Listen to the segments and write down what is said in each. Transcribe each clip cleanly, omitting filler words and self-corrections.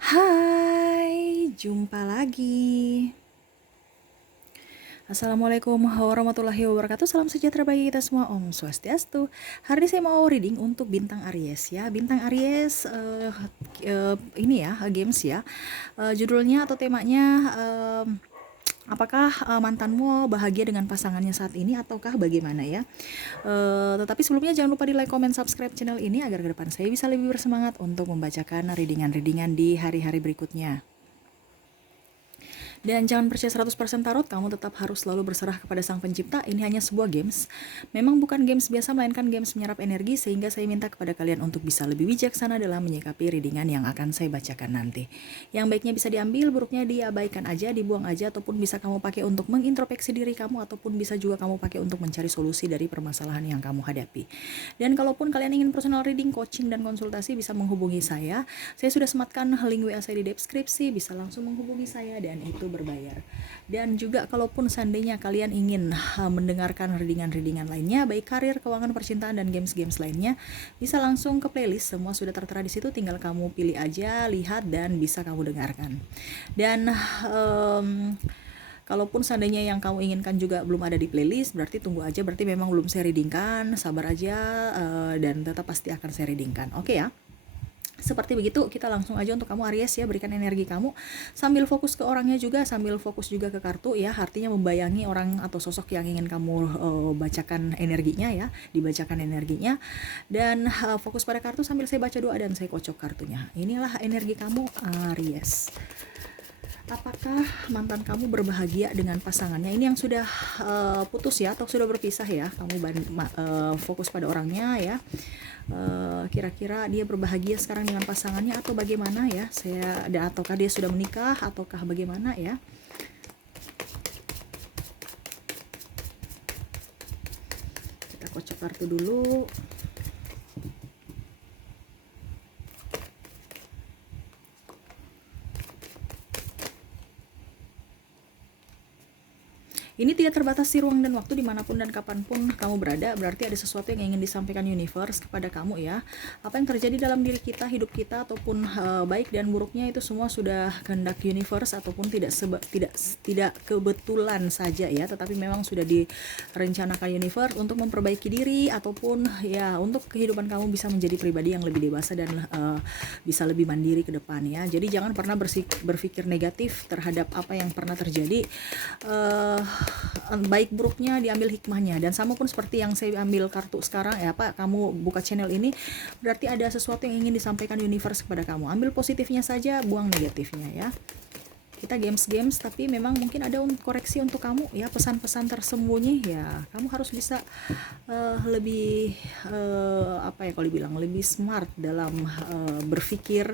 Hai, jumpa lagi. Assalamualaikum warahmatullahi wabarakatuh. Salam sejahtera bagi kita semua. Om Swastiastu. Hari ini saya mau reading untuk bintang Aries ya. Bintang Aries ini ya, games ya. Judulnya atau temanya apakah mantanmu bahagia dengan pasangannya saat ini ataukah bagaimana ya? Tetapi sebelumnya jangan lupa di like, comment, subscribe channel ini agar ke depan saya bisa lebih bersemangat untuk membacakan readingan-readingan di hari-hari berikutnya. Dan jangan percaya 100% tarot, kamu tetap harus selalu berserah kepada Sang Pencipta. Ini hanya sebuah games. Memang bukan games biasa, melainkan games menyerap energi, sehingga saya minta kepada kalian untuk bisa lebih bijaksana dalam menyikapi readingan yang akan saya bacakan nanti. Yang baiknya bisa diambil, buruknya diabaikan aja, dibuang aja, ataupun bisa kamu pakai untuk mengintrospeksi diri kamu, ataupun bisa juga kamu pakai untuk mencari solusi dari permasalahan yang kamu hadapi. Dan kalaupun kalian ingin personal reading, coaching, dan konsultasi, bisa menghubungi saya. Saya sudah sematkan link WA saya di deskripsi, bisa langsung menghubungi saya dan itu berbayar. Dan juga kalaupun seandainya kalian ingin mendengarkan readingan-readingan lainnya, baik karir, keuangan, percintaan, dan games-games lainnya, bisa langsung ke playlist. Semua sudah tertera di situ, tinggal kamu pilih aja, lihat, dan bisa kamu dengarkan. Dan kalaupun seandainya yang kamu inginkan juga belum ada di playlist, berarti tunggu aja, berarti memang belum saya readingkan, sabar aja, dan tetap pasti akan saya readingkan. Oke ya? Seperti begitu, kita langsung aja untuk kamu Aries ya, berikan energi kamu sambil fokus ke orangnya juga, sambil fokus juga ke kartu ya, artinya membayangi orang atau sosok yang ingin kamu bacakan energinya ya, dibacakan energinya, dan fokus pada kartu sambil saya baca doa dan saya kocok kartunya. Inilah energi kamu Aries. Apakah mantan kamu berbahagia dengan pasangannya? Ini yang sudah putus ya, atau sudah berpisah ya. Kamu fokus pada orangnya ya. Kira-kira dia berbahagia sekarang dengan pasangannya atau bagaimana ya? Ataukah dia sudah menikah ataukah bagaimana ya? Kita kocok kartu dulu. Ini tidak terbatasi ruang dan waktu, dimanapun dan kapanpun kamu berada, berarti ada sesuatu yang ingin disampaikan universe kepada kamu ya. Apa yang terjadi dalam diri kita, hidup kita, ataupun baik dan buruknya itu semua sudah kehendak universe, ataupun tidak kebetulan saja ya, tetapi memang sudah direncanakan universe untuk memperbaiki diri, ataupun ya untuk kehidupan kamu bisa menjadi pribadi yang lebih dewasa dan bisa lebih mandiri ke depan ya. Jadi jangan pernah berpikir negatif terhadap apa yang pernah terjadi. Baik buruknya diambil hikmahnya, dan sama pun seperti yang saya ambil kartu sekarang ya Pak, kamu buka channel ini berarti ada sesuatu yang ingin disampaikan universe kepada kamu. Ambil positifnya saja, buang negatifnya ya. Kita games tapi memang mungkin ada koreksi untuk kamu ya, pesan-pesan tersembunyi ya. Kamu harus bisa lebih apa ya kalau dibilang, lebih smart dalam berpikir,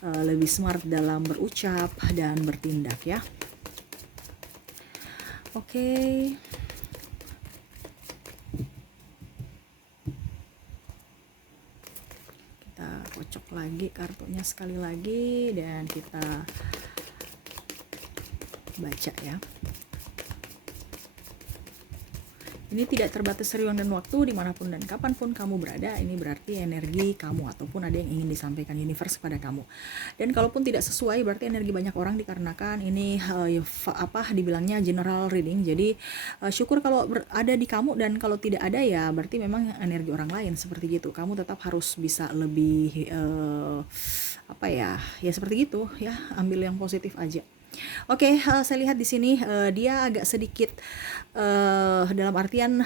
lebih smart dalam berucap dan bertindak ya. Oke. Kita kocok lagi kartunya sekali lagi dan kita baca ya. Ini tidak terbatas ruang dan waktu, dimanapun dan kapanpun kamu berada. Ini berarti energi kamu ataupun ada yang ingin disampaikan universe kepada kamu. Dan kalaupun tidak sesuai, berarti energi banyak orang, dikarenakan ini dibilangnya general reading. Jadi syukur kalau ada di kamu, dan kalau tidak ada ya berarti memang energi orang lain, seperti gitu. Kamu tetap harus bisa lebih ya seperti gitu ya, ambil yang positif aja. Oke, saya lihat di sini dia agak sedikit dalam artian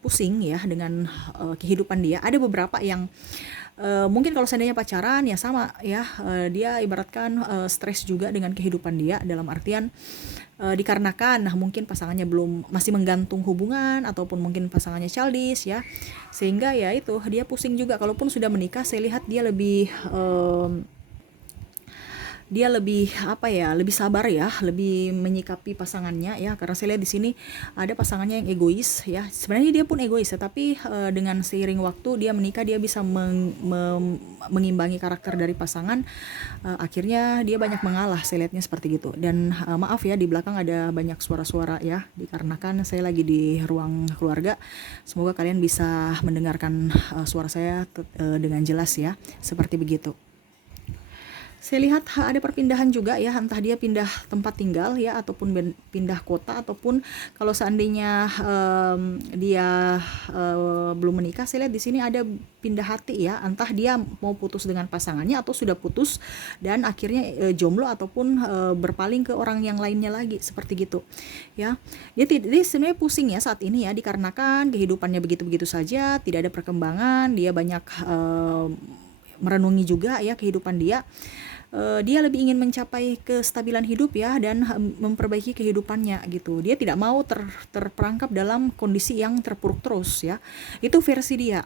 pusing ya dengan kehidupan dia. Ada beberapa yang mungkin kalau seandainya pacaran ya sama ya, dia ibaratkan stres juga dengan kehidupan dia, dalam artian dikarenakan mungkin pasangannya masih menggantung hubungan, ataupun mungkin pasangannya childish ya, sehingga ya itu dia pusing juga. Kalaupun sudah menikah, saya lihat dia lebih lebih sabar ya, lebih menyikapi pasangannya ya, karena saya lihat di sini ada pasangannya yang egois ya. Sebenarnya dia pun egois ya, tapi dengan seiring waktu dia menikah, dia bisa mengimbangi karakter dari pasangan. Akhirnya dia banyak mengalah, saya lihatnya seperti gitu. Dan maaf ya, di belakang ada banyak suara-suara ya, dikarenakan saya lagi di ruang keluarga. Semoga kalian bisa mendengarkan suara saya dengan jelas ya, seperti begitu. Saya lihat ada perpindahan juga ya, entah dia pindah tempat tinggal ya, ataupun pindah kota, ataupun kalau seandainya dia belum menikah, saya lihat di sini ada pindah hati ya, entah dia mau putus dengan pasangannya atau sudah putus dan akhirnya jomblo, ataupun berpaling ke orang yang lainnya lagi, seperti gitu ya. Dia sebenarnya pusing ya saat ini ya, dikarenakan kehidupannya begitu-begitu saja, tidak ada perkembangan, dia banyak merenungi juga ya kehidupan dia. Dia lebih ingin mencapai kestabilan hidup ya, dan memperbaiki kehidupannya gitu. Dia tidak mau terperangkap dalam kondisi yang terpuruk terus ya. Itu versi dia.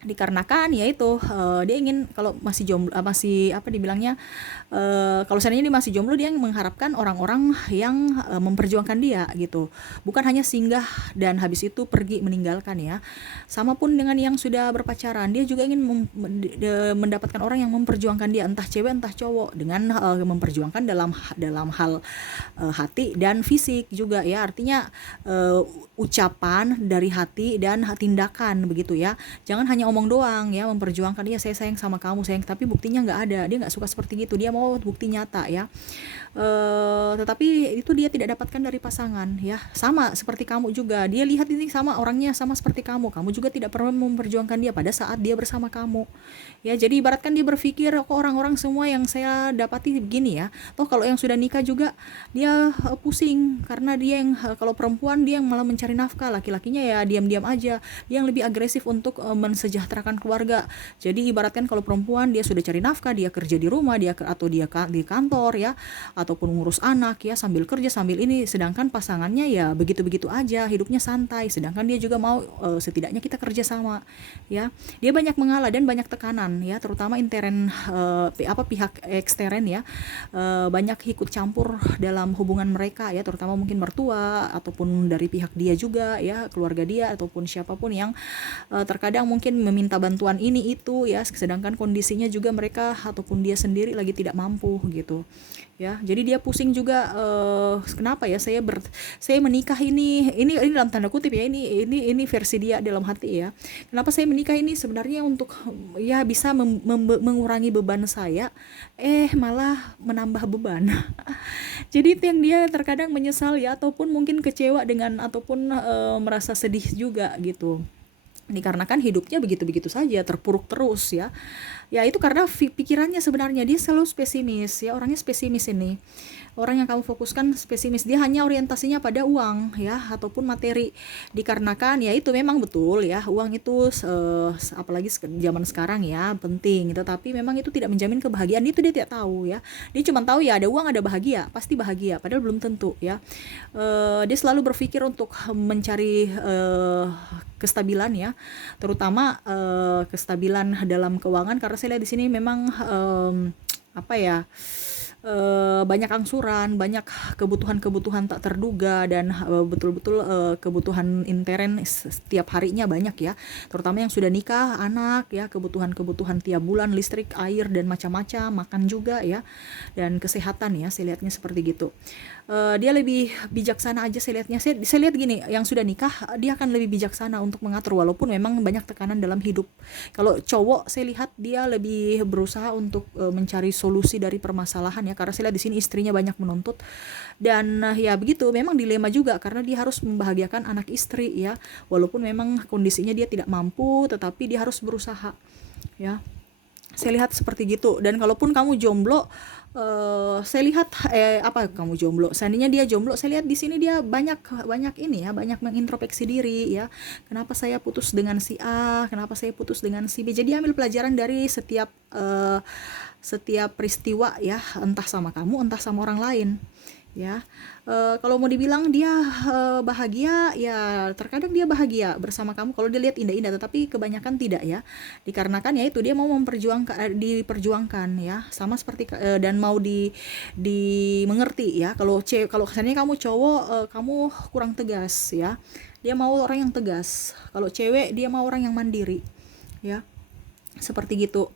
Dikarenakan ya itu dia ingin, kalau masih jomblo, masih apa dibilangnya, kalau seandainya dia masih jomblo, dia mengharapkan orang-orang yang memperjuangkan dia gitu, bukan hanya singgah dan habis itu pergi meninggalkan ya. Sama pun dengan yang sudah berpacaran, dia juga ingin mendapatkan orang yang memperjuangkan dia, entah cewek entah cowok, dengan memperjuangkan dalam hal hati dan fisik juga ya, artinya ucapan dari hati dan tindakan begitu ya. Jangan hanya omong doang ya, memperjuangkan dia, saya sayang sama kamu sayang, tapi buktinya nggak ada. Dia nggak suka seperti gitu, dia mau bukti nyata ya. Tetapi itu dia tidak dapatkan dari pasangan ya. Sama seperti kamu juga, dia lihat ini sama orangnya sama seperti kamu juga tidak pernah memperjuangkan dia pada saat dia bersama kamu ya. Jadi ibaratkan dia berpikir, kok orang-orang semua yang saya dapati begini ya, toh kalau yang sudah nikah juga dia pusing, karena dia yang kalau perempuan dia yang malah mencari nafkah, laki-lakinya ya diam-diam aja, dia yang lebih agresif untuk mensejahterakan keluarga. Jadi ibaratkan kalau perempuan dia sudah cari nafkah, dia kerja di rumah, atau dia di kantor ya, ataupun ngurus anak ya, sambil kerja sambil ini, sedangkan pasangannya ya begitu-begitu aja, hidupnya santai, sedangkan dia juga mau setidaknya kita kerja sama ya. Dia banyak mengalah dan banyak tekanan ya, terutama intern pihak ekstern ya, banyak ikut campur dalam hubungan mereka ya, terutama mungkin mertua ataupun dari pihak dia juga ya, keluarga dia ataupun siapapun yang terkadang mungkin meminta bantuan ini itu ya, sedangkan kondisinya juga mereka ataupun dia sendiri lagi tidak mampu gitu ya. Jadi dia pusing juga, kenapa ya saya menikah ini dalam tanda kutip ya, ini versi dia dalam hati ya. Kenapa saya menikah ini sebenarnya untuk ya bisa mengurangi beban saya, malah menambah beban. Jadi itu yang dia terkadang menyesal ya, ataupun mungkin kecewa dengan, ataupun merasa sedih juga gitu, dikarenakan hidupnya begitu-begitu saja, terpuruk terus ya. Ya itu karena pikirannya sebenarnya dia selalu pesimis ya, orangnya pesimis ini. Orang yang kamu fokuskan pesimis, dia hanya orientasinya pada uang ya, ataupun materi. Dikarenakan ya itu memang betul ya, uang itu apalagi zaman sekarang ya penting, tetapi memang itu tidak menjamin kebahagiaan, itu dia tidak tahu ya. Dia cuma tahu ya ada uang ada bahagia, pasti bahagia, padahal belum tentu ya. Dia selalu berpikir untuk mencari kestabilan ya, terutama kestabilan dalam keuangan, karena saya lihat di sini memang apa ya, banyak angsuran, banyak kebutuhan-kebutuhan tak terduga, dan betul-betul kebutuhan intern setiap harinya banyak ya, terutama yang sudah nikah, anak ya, kebutuhan-kebutuhan tiap bulan, listrik, air, dan macam-macam, makan juga ya, dan kesehatan ya, saya lihatnya seperti gitu. Dia lebih bijaksana aja saya lihatnya. Saya lihat gini, yang sudah nikah dia akan lebih bijaksana untuk mengatur, walaupun memang banyak tekanan dalam hidup. Kalau cowok saya lihat dia lebih berusaha untuk mencari solusi dari permasalahan ya, karena saya lihat di sini istrinya banyak menuntut, dan ya begitu, memang dilema juga karena dia harus membahagiakan anak istri ya, walaupun memang kondisinya dia tidak mampu, tetapi dia harus berusaha ya. Saya lihat seperti gitu. Dan kalaupun kamu jomblo, saya lihat kamu jomblo, seandainya dia jomblo, saya lihat di sini dia banyak ini ya, banyak mengintrospeksi diri ya. Kenapa saya putus dengan si A, kenapa saya putus dengan si B. Jadi ambil pelajaran dari setiap peristiwa ya, entah sama kamu entah sama orang lain ya. Kalau mau dibilang dia bahagia ya, terkadang dia bahagia bersama kamu kalau dia lihat indah-indah, tetapi kebanyakan tidak ya, dikarenakan ya itu dia mau diperjuangkan ya, sama seperti dan mau dimengerti ya. Kalau kesannya kamu cowok, kamu kurang tegas ya, dia mau orang yang tegas. Kalau cewek dia mau orang yang mandiri ya, seperti gitu.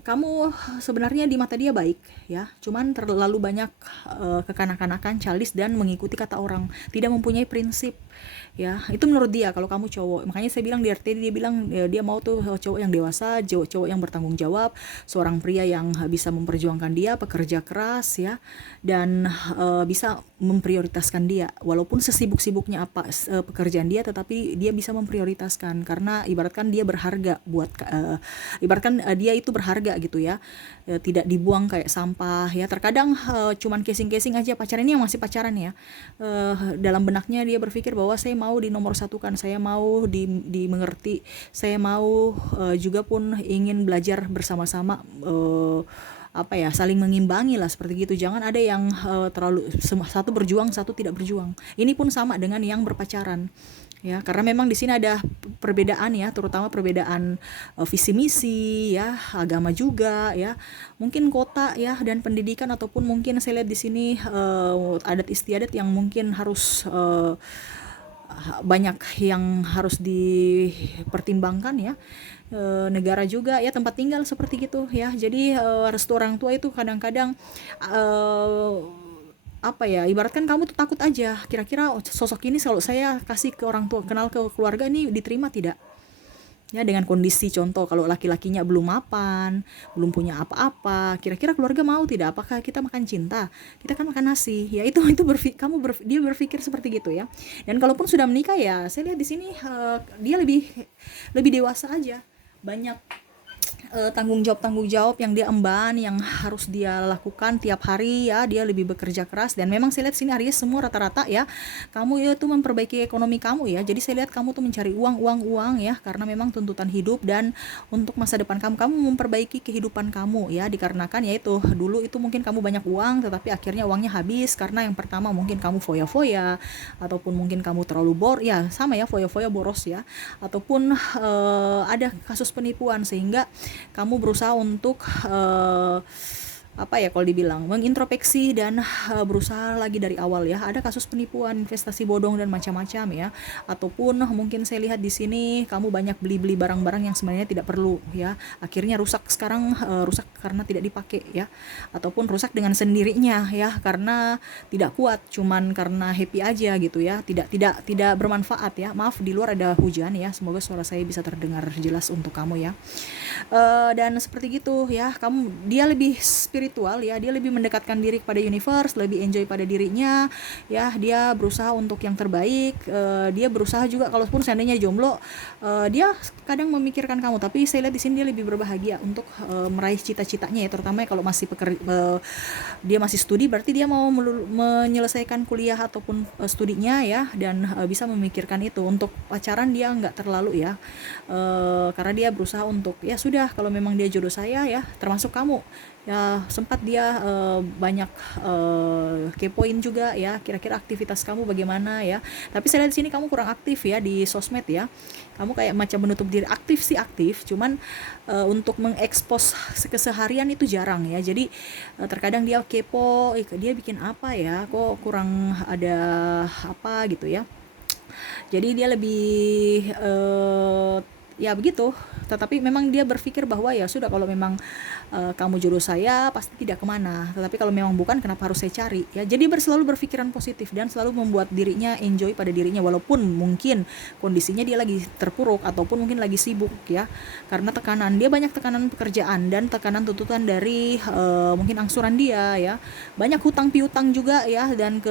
Kamu sebenarnya di mata dia baik ya, cuman terlalu banyak kekanak-kanakan, childish, dan mengikuti kata orang, tidak mempunyai prinsip ya. Itu menurut dia kalau kamu cowok. Makanya saya bilang, dia bilang dia mau tuh cowok yang dewasa, cowok yang bertanggung jawab, seorang pria yang bisa memperjuangkan dia, pekerja keras ya, dan bisa memprioritaskan dia walaupun sesibuk-sibuknya apa pekerjaan dia, tetapi dia bisa memprioritaskan karena ibaratkan dia berharga buat ibaratkan dia itu berharga gitu ya. Tidak dibuang kayak sampah ya. Terkadang cuman casing-casing aja pacaran, ini yang masih pacaran ya, dalam benaknya dia berpikir bahwa saya mau dinomor satukan, saya mau dimengerti, saya mau juga pun ingin belajar bersama-sama, apa ya, saling mengimbangi lah seperti gitu. Jangan ada yang terlalu satu berjuang, satu tidak berjuang. Ini pun sama dengan yang berpacaran ya, karena memang di sini ada perbedaan ya, terutama perbedaan visi misi ya, agama juga ya, mungkin kota ya, dan pendidikan, ataupun mungkin saya lihat di sini adat istiadat yang mungkin harus banyak yang harus dipertimbangkan ya. Negara juga ya, tempat tinggal seperti gitu ya. Jadi restu orang tua itu kadang-kadang eh, apa ya, ibaratkan kamu tuh takut aja, kira-kira sosok ini kalau saya kasih ke orang tua, kenal ke keluarga, ini diterima tidak ya, dengan kondisi contoh kalau laki-lakinya belum mapan, belum punya apa-apa, kira-kira keluarga mau tidak? Apakah kita makan cinta, kita kan makan nasi ya. Itu dia berpikir seperti gitu ya. Dan kalaupun sudah menikah ya, saya lihat di sini dia lebih lebih dewasa aja, banyak tanggung jawab yang dia emban, yang harus dia lakukan tiap hari ya. Dia lebih bekerja keras, dan memang saya lihat sini Aries semua rata-rata ya, kamu itu memperbaiki ekonomi kamu ya. Jadi saya lihat kamu tuh mencari uang ya, karena memang tuntutan hidup, dan untuk masa depan kamu memperbaiki kehidupan kamu ya. Dikarenakan ya itu, dulu itu mungkin kamu banyak uang, tetapi akhirnya uangnya habis karena yang pertama mungkin kamu foya-foya, ataupun mungkin kamu terlalu ya sama ya, foya-foya boros ya, ataupun ada kasus penipuan, sehingga kamu berusaha untuk apa ya, kalau dibilang mengintrospeksi dan berusaha lagi dari awal ya. Ada kasus penipuan, investasi bodong dan macam-macam ya. Ataupun mungkin saya lihat di sini kamu banyak beli-beli barang-barang yang sebenarnya tidak perlu ya. Akhirnya rusak sekarang, rusak karena tidak dipakai ya. Ataupun rusak dengan sendirinya ya, karena tidak kuat, cuman karena happy aja gitu ya. Tidak bermanfaat ya. Maaf, di luar ada hujan ya. Semoga suara saya bisa terdengar jelas untuk kamu ya. Dan seperti gitu ya, dia lebih spiritual ya, dia lebih mendekatkan diri kepada universe, lebih enjoy pada dirinya ya. Dia berusaha untuk yang terbaik, dia berusaha juga kalaupun seandainya jomblo, dia kadang memikirkan kamu, tapi saya lihat di sini dia lebih berbahagia untuk meraih cita-citanya ya, terutama kalau masih dia masih studi, berarti dia mau menyelesaikan kuliah ataupun studinya ya, dan bisa memikirkan itu. Untuk pacaran dia nggak terlalu ya, karena dia berusaha untuk ya sudah, kalau memang dia jodoh saya ya, termasuk kamu ya. Sempat dia banyak kepoin juga ya, kira-kira aktivitas kamu bagaimana ya. Tapi saya lihat di sini kamu kurang aktif ya di sosmed ya, kamu kayak macam menutup diri. Aktif sih aktif, cuman untuk mengekspos keseharian itu jarang ya. Jadi terkadang dia kepo, dia bikin apa ya, kok kurang ada apa gitu ya. Jadi dia lebih ya begitu. Tetapi memang dia berpikir bahwa ya sudah, kalau memang kamu jodoh saya pasti tidak kemana, tetapi kalau memang bukan, kenapa harus saya cari ya. Jadi selalu berpikiran positif dan selalu membuat dirinya enjoy pada dirinya, walaupun mungkin kondisinya dia lagi terpuruk ataupun mungkin lagi sibuk ya, karena dia banyak tekanan pekerjaan dan tekanan tuntutan dari mungkin angsuran dia ya, banyak hutang piutang juga ya, dan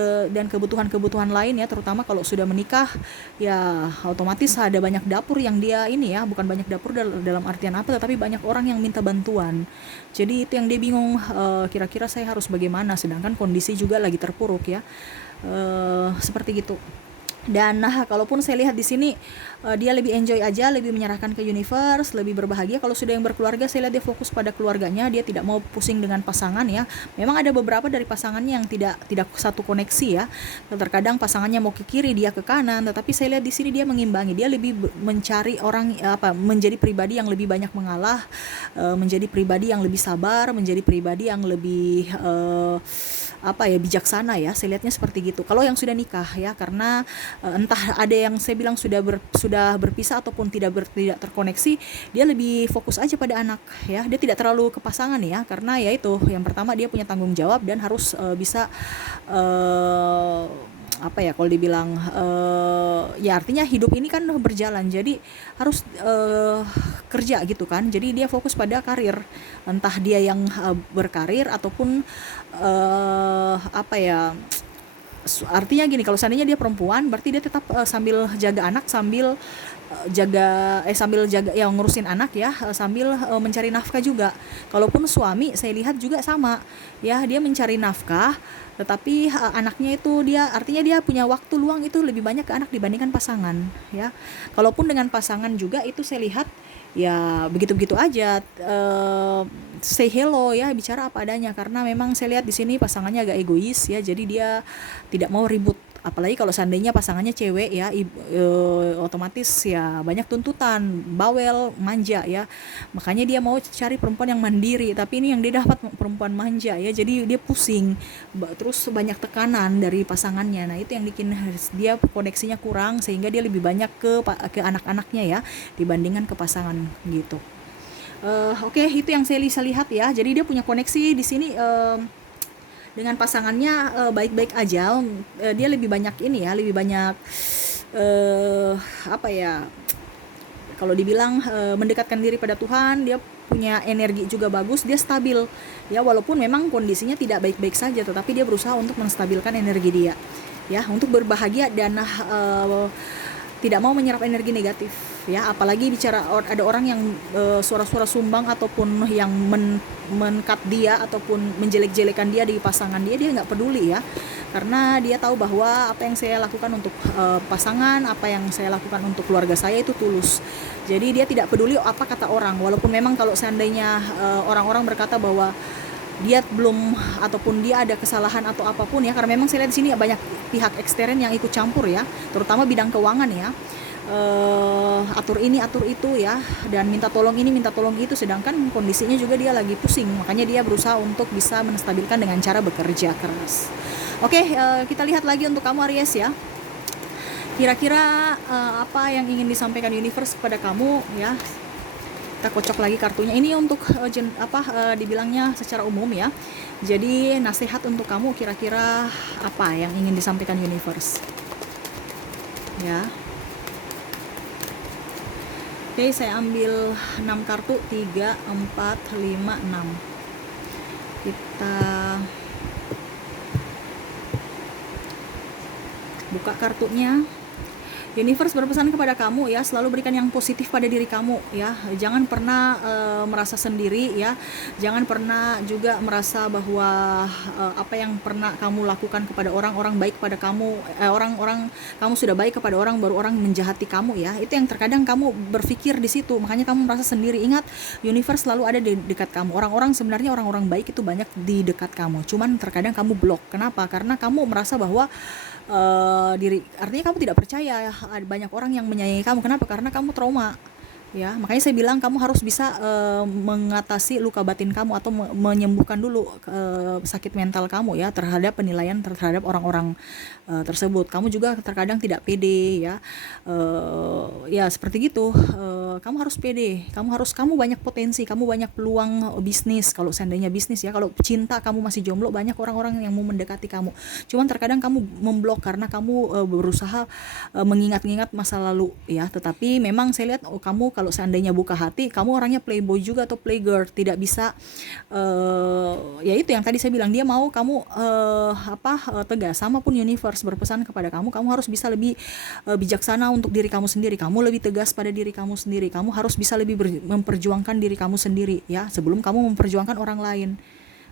kebutuhan-kebutuhan lain ya, terutama kalau sudah menikah ya. Otomatis ada banyak dapur yang dia ini ya, bukan banyak dapur dalam artian apa, tetapi banyak orang yang minta bantuan. Jadi itu yang dia bingung, kira-kira saya harus bagaimana, sedangkan kondisi juga lagi terpuruk ya, seperti gitu. Dan kalaupun saya lihat di sini dia lebih enjoy aja, lebih menyerahkan ke universe, lebih berbahagia. Kalau sudah yang berkeluarga, saya lihat dia fokus pada keluarganya, dia tidak mau pusing dengan pasangan ya. Memang ada beberapa dari pasangannya yang tidak satu koneksi ya. Terkadang pasangannya mau ke kiri, dia ke kanan, tetapi saya lihat di sini dia mengimbangi. Dia lebih mencari orang menjadi pribadi yang lebih banyak mengalah, menjadi pribadi yang lebih sabar, menjadi pribadi yang lebih bijaksana ya. Saya lihatnya seperti gitu. Kalau yang sudah nikah ya, karena entah ada yang saya bilang sudah berpisah ataupun tidak terkoneksi, dia lebih fokus aja pada anak ya. Dia tidak terlalu ke pasangan ya, karena ya itu, yang pertama dia punya tanggung jawab dan harus bisa apa ya, kalau dibilang ya artinya hidup ini kan berjalan, jadi harus kerja gitu kan. Jadi dia fokus pada karir, entah dia yang berkarir ataupun apa ya, artinya gini, kalau seandainya dia perempuan berarti dia tetap sambil jaga anak, sambil sambil jaga ya, ngurusin anak ya, sambil mencari nafkah juga. Kalaupun suami saya lihat juga sama ya, dia mencari nafkah, tetapi anaknya itu dia artinya dia punya waktu luang itu lebih banyak ke anak dibandingkan pasangan ya. Kalaupun dengan pasangan juga itu saya lihat ya begitu-begitu aja, say hello ya, bicara apa adanya, karena memang saya lihat di sini pasangannya agak egois ya, jadi dia tidak mau ribut. Apalagi kalau seandainya pasangannya cewek ya, otomatis ya banyak tuntutan, bawel, manja ya. Makanya dia mau cari perempuan yang mandiri, tapi ini yang dia dapat perempuan manja ya, jadi dia pusing. Terus banyak tekanan dari pasangannya. Nah, itu yang bikin dia koneksinya kurang, sehingga dia lebih banyak ke anak-anaknya ya dibandingkan ke pasangan gitu. Oke, itu yang saya bisa lihat ya. Jadi dia punya koneksi di sini dengan pasangannya baik-baik aja. Dia lebih banyak ini ya, lebih banyak apa ya? Kalau dibilang mendekatkan diri pada Tuhan, dia punya energi juga bagus, dia stabil. Ya, walaupun memang kondisinya tidak baik-baik saja, tetapi dia berusaha untuk menstabilkan energi dia. Ya, untuk berbahagia dan tidak mau menyerap energi negatif ya. Apalagi bicara ada orang yang suara-suara sumbang ataupun yang men-cut dia ataupun menjelek-jelekan dia di pasangan dia nggak peduli ya, karena dia tahu bahwa apa yang saya lakukan untuk pasangan, apa yang saya lakukan untuk keluarga saya itu tulus. Jadi dia tidak peduli apa kata orang, walaupun memang kalau seandainya orang-orang berkata bahwa dia belum ataupun dia ada kesalahan atau apapun ya, karena memang saya lihat di sini banyak pihak ekstern yang ikut campur ya, terutama bidang keuangan ya, atur ini atur itu ya, dan minta tolong ini minta tolong itu, sedangkan kondisinya juga dia lagi pusing. Makanya dia berusaha untuk bisa menstabilkan dengan cara bekerja keras. Oke, kita lihat lagi untuk kamu Aries ya, kira-kira apa yang ingin disampaikan universe kepada kamu ya. Kita kocok lagi kartunya. Ini untuk dibilangnya secara umum ya. Jadi nasihat untuk kamu kira-kira apa yang ingin disampaikan universe ya. Oke, saya ambil 6 kartu, 3, 4, 5, 6. Kita buka kartunya. Universe berpesan kepada kamu ya, selalu berikan yang positif pada diri kamu ya. Jangan pernah merasa sendiri ya. Jangan pernah juga merasa bahwa apa yang pernah kamu lakukan kepada orang baik pada kamu, orang-orang kamu sudah baik kepada orang, baru orang menjahati kamu ya. Itu yang terkadang kamu berpikir di situ, makanya kamu merasa sendiri. Ingat, universe selalu ada di dekat kamu. Orang-orang sebenarnya orang-orang baik itu banyak di dekat kamu. Cuman terkadang kamu blok. Kenapa? Karena kamu merasa bahwa artinya kamu tidak percaya ya, ada banyak orang yang menyayangi kamu. Kenapa? Karena kamu trauma ya. Makanya saya bilang kamu harus bisa mengatasi luka batin kamu atau menyembuhkan dulu sakit mental kamu ya, terhadap penilaian terhadap orang-orang tersebut. Kamu juga terkadang tidak pede ya, ya seperti gitu. Kamu harus pede, kamu banyak potensi, kamu banyak peluang bisnis. Kalau seandainya bisnis ya, kalau cinta kamu masih jomblo, banyak orang-orang yang mau mendekati kamu. Cuman terkadang kamu memblok karena kamu berusaha mengingat-ingat masa lalu ya. Tetapi memang saya lihat kamu kalau seandainya buka hati, kamu orangnya playboy juga atau playgirl, tidak bisa ya itu yang tadi saya bilang, dia mau kamu tegas. Sama pun universe berpesan kepada kamu harus bisa lebih bijaksana untuk diri kamu sendiri, kamu lebih tegas pada diri kamu sendiri, kamu harus bisa lebih memperjuangkan diri kamu sendiri ya, sebelum kamu memperjuangkan orang lain.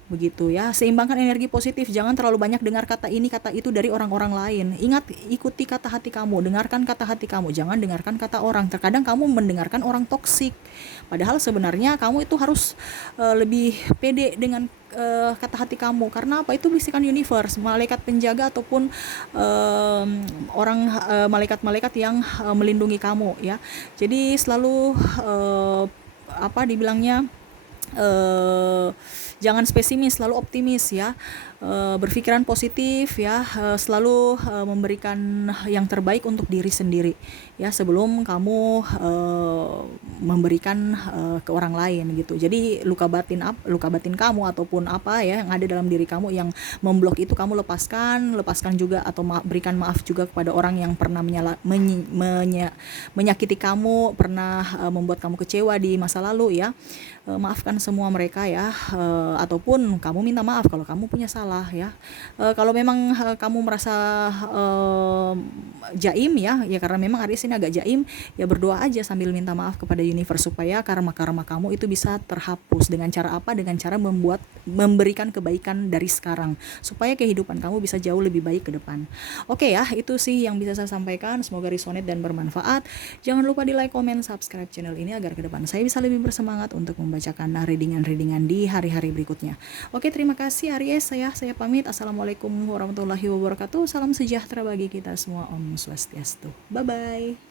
Begitu ya, seimbangkan energi positif, jangan terlalu banyak dengar kata ini kata itu dari orang-orang lain. Ingat, ikuti kata hati kamu, dengarkan kata hati kamu, jangan dengarkan kata orang. Terkadang kamu mendengarkan orang toksik, padahal sebenarnya kamu itu harus lebih pede dengan kata hati kamu. Karena apa? Itu bisikan universe, malaikat penjaga ataupun malaikat-malaikat yang melindungi kamu ya. Jadi selalu dibilangnya eh, jangan pesimis, selalu optimis ya. Berpikiran positif ya, selalu memberikan yang terbaik untuk diri sendiri ya sebelum kamu memberikan ke orang lain gitu. Jadi luka batin kamu ataupun apa ya yang ada dalam diri kamu yang memblok itu kamu lepaskan juga, atau berikan maaf juga kepada orang yang pernah menyakiti kamu, pernah membuat kamu kecewa di masa lalu ya. Maafkan semua mereka ya, ataupun kamu minta maaf kalau kamu punya salah ya. Kalau memang kamu merasa jaim ya karena memang Aries ini agak jaim, ya berdoa aja sambil minta maaf kepada universe supaya karma-karma kamu itu bisa terhapus. Dengan cara apa? Dengan cara memberikan kebaikan dari sekarang supaya kehidupan kamu bisa jauh lebih baik ke depan. Oke ya, itu sih yang bisa saya sampaikan. Semoga resonate dan bermanfaat. Jangan lupa di like, comment, subscribe channel ini agar ke depan saya bisa lebih bersemangat untuk membacakan readingan-readingan di hari-hari berikutnya. Oke, terima kasih Aries. Saya pamit. Assalamualaikum warahmatullahi wabarakatuh. Salam sejahtera bagi kita semua. Om Swastiastu. Bye bye.